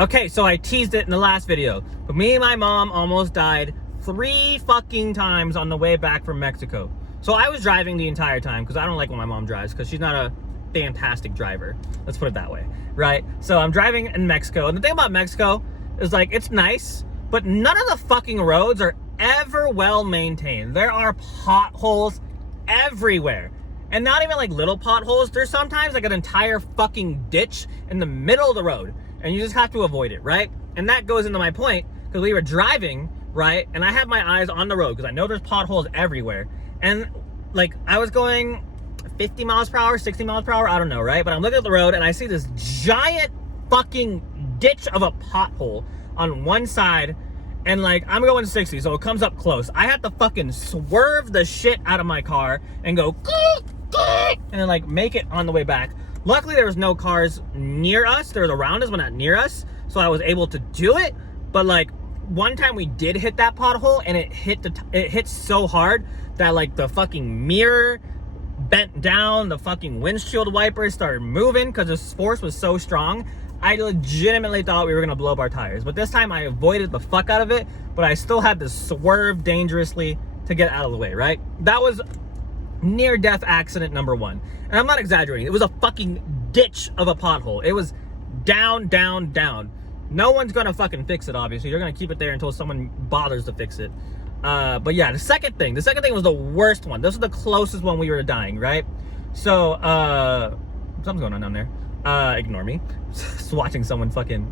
Okay, so I teased it in the last video, but me and my mom almost died 3 fucking times on the way back from Mexico. So I was driving the entire time because I don't like when my mom drives because she's not a fantastic driver. Let's put it that way, right? So I'm driving in Mexico, and the thing about Mexico is like, it's nice, but none of the fucking roads are ever well maintained. There are potholes everywhere. And not even like little potholes. There's sometimes like an entire fucking ditch in the middle of the road. And you just have to avoid it, right? And that goes into my point, because we were driving, right? And I had my eyes on the road, because I know there's potholes everywhere. And like, I was going 50 miles per hour, 60 miles per hour, I don't know, right? But I'm looking at the road and I see this giant fucking ditch of a pothole on one side. And like, I'm going 60, so it comes up close. I had to fucking swerve the shit out of my car and go, and then like make it on the way back. Luckily, there was no cars near us. There was around us, but not near us. So I was able to do it. But like, one time we did hit that pothole, and it hit so hard that like the fucking mirror bent down, the fucking windshield wipers started moving because the force was so strong. I legitimately thought we were gonna blow up our tires. But this time I avoided the fuck out of it, but I still had to swerve dangerously to get out of the way, right? That was near-death accident number 1. And I'm not exaggerating. It was a fucking ditch of a pothole. It was down, down, down. No one's gonna fucking fix it, obviously. You're gonna keep it there until someone bothers to fix it. But yeah, the second thing was the worst one. This was the closest one we were dying, right? So, something's going on down there. Ignore me. Just watching someone fucking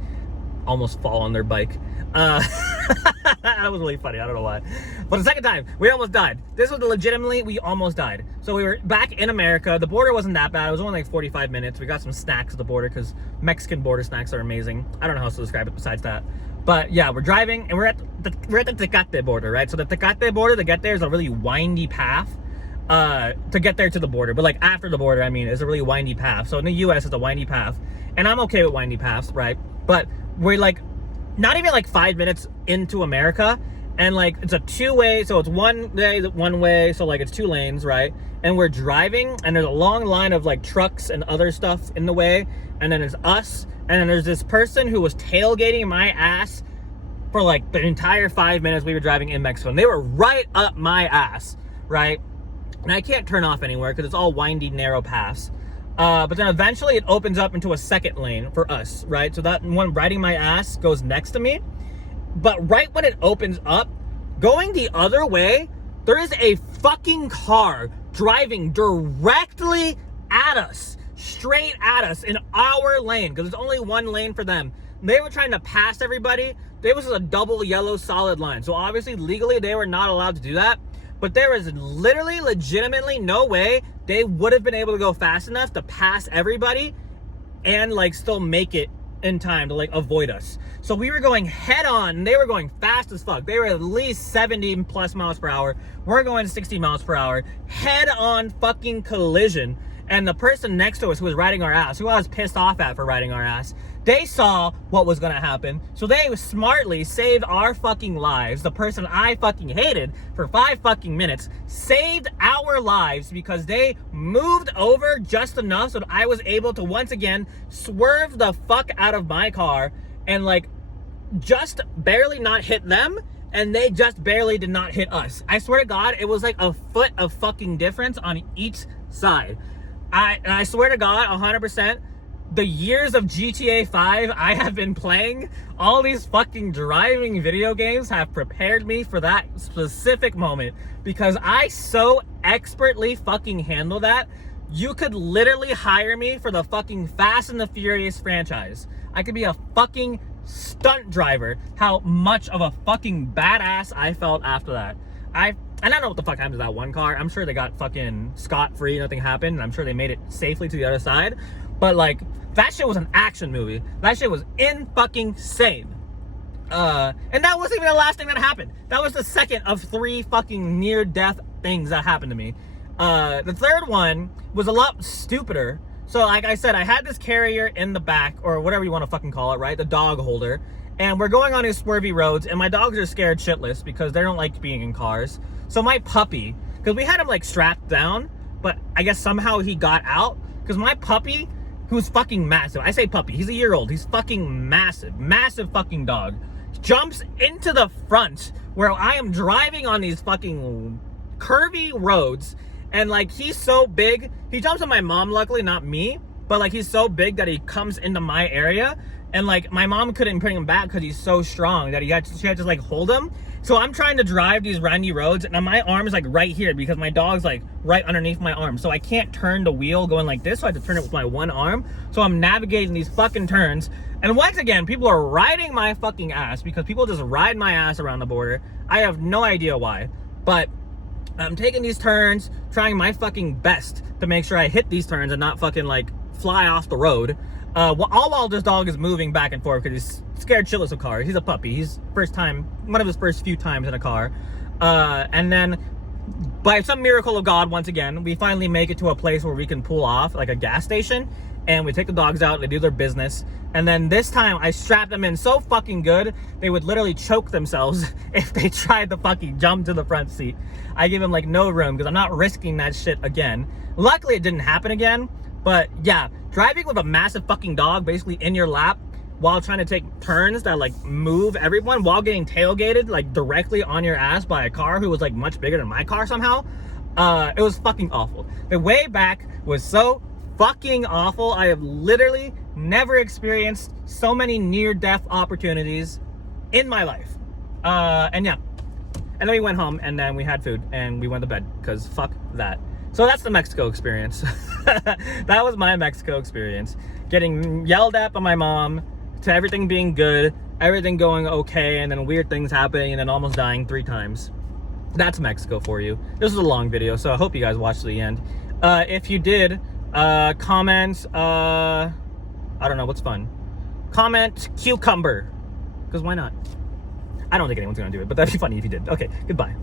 almost fall on their bike. That was really funny. I don't know why. But the second time, we almost died. This was legitimately, we almost died. So we were back in America. The border wasn't that bad. It was only like 45 minutes. We got some snacks at the border because Mexican border snacks are amazing. I don't know how else to describe it besides that. But yeah, we're driving and we're at the Tecate border, right? So the Tecate border to get there is a really windy path to get there to the border. But like after the border, I mean, it's a really windy path. So in the US, it's a windy path. And I'm okay with windy paths, right? But we're like, not even like 5 minutes into America, and like it's a 2-way, so it's one way, so like it's 2 lanes, right? And we're driving, and there's a long line of like trucks and other stuff in the way, and then it's us, and then there's this person who was tailgating my ass for like the entire 5 minutes we were driving in Mexico, and they were right up my ass, right? And I can't turn off anywhere because it's all windy, narrow paths. But then eventually it opens up into a second lane for us, right? So that one riding my ass goes next to me. But right when it opens up, going the other way, there is a fucking car driving directly at us, straight at us in our lane, because there's only one lane for them. They were trying to pass everybody. There was a double yellow solid line. So obviously, legally, they were not allowed to do that. But there is literally, legitimately no way they would have been able to go fast enough to pass everybody and like still make it in time to like avoid us. So we were going head on, and they were going fast as fuck. They were at least 70 plus miles per hour. We're going 60 miles per hour, head on fucking collision. And the person next to us who was riding our ass, who I was pissed off at for riding our ass, they saw what was gonna happen. So they smartly saved our fucking lives. The person I fucking hated for 5 fucking minutes saved our lives because they moved over just enough so that I was able to once again swerve the fuck out of my car and like just barely not hit them, and they just barely did not hit us. I swear to God, it was like a foot of fucking difference on each side. I swear to God, 100%, the years of GTA 5 I have been playing, all these fucking driving video games have prepared me for that specific moment, because I so expertly fucking handle that. You could literally hire me for the fucking Fast and the Furious franchise. I could be a fucking stunt driver. How much of a fucking badass I felt after that. I don't know what the fuck happened to that one car. I'm sure they got fucking scot-free, nothing happened, and I'm sure they made it safely to the other side. But like, that shit was an action movie. That shit was in-fucking-sane. And that wasn't even the last thing that happened. That was the second of 3 fucking near-death things that happened to me. The third one was a lot stupider. So like I said, I had this carrier in the back, or whatever you want to fucking call it, right? The dog holder. And we're going on these swervy roads, and my dogs are scared shitless because they don't like being in cars. So my puppy, because we had him like strapped down, but I guess somehow he got out, because my puppy who's fucking massive. I say puppy, he's a year old. He's fucking massive, massive fucking dog. Jumps into the front where I am driving on these fucking curvy roads. And like, he's so big. He jumps on my mom, luckily, not me. But like, he's so big that he comes into my area. And like, my mom couldn't bring him back because he's so strong that she had to like hold him. So I'm trying to drive these randy roads, and my arm is like right here because my dog's like right underneath my arm. So I can't turn the wheel going like this, so I have to turn it with my one arm. So I'm navigating these fucking turns. And once again, people are riding my fucking ass because people just ride my ass around the border. I have no idea why. But I'm taking these turns, trying my fucking best to make sure I hit these turns and not fucking like fly off the road. All while this dog is moving back and forth because he's scared shitless of cars. He's a puppy. He's one of his first few times in a car. And then by some miracle of God, once again, we finally make it to a place where we can pull off, like a gas station, and we take the dogs out, they do their business. And then this time I strapped them in so fucking good, they would literally choke themselves if they tried to fucking jump to the front seat. I give them like no room because I'm not risking that shit again. Luckily it didn't happen again, but yeah, driving with a massive fucking dog basically in your lap while trying to take turns that like move everyone while getting tailgated like directly on your ass by a car who was like much bigger than my car somehow. It was fucking awful. The way back was so fucking awful. I have literally never experienced so many near-death opportunities in my life. And yeah. And then we went home and then we had food and we went to bed because fuck that. So that's the Mexico experience. That was my Mexico experience. Getting yelled at by my mom, to everything being good, everything going okay, and then weird things happening, and then almost dying 3 times. That's Mexico for you. This was a long video, so I hope you guys watched to the end. If you did, comment, I don't know, what's fun? Comment cucumber, because why not? I don't think anyone's gonna do it, but that'd be funny if you did. Okay, goodbye.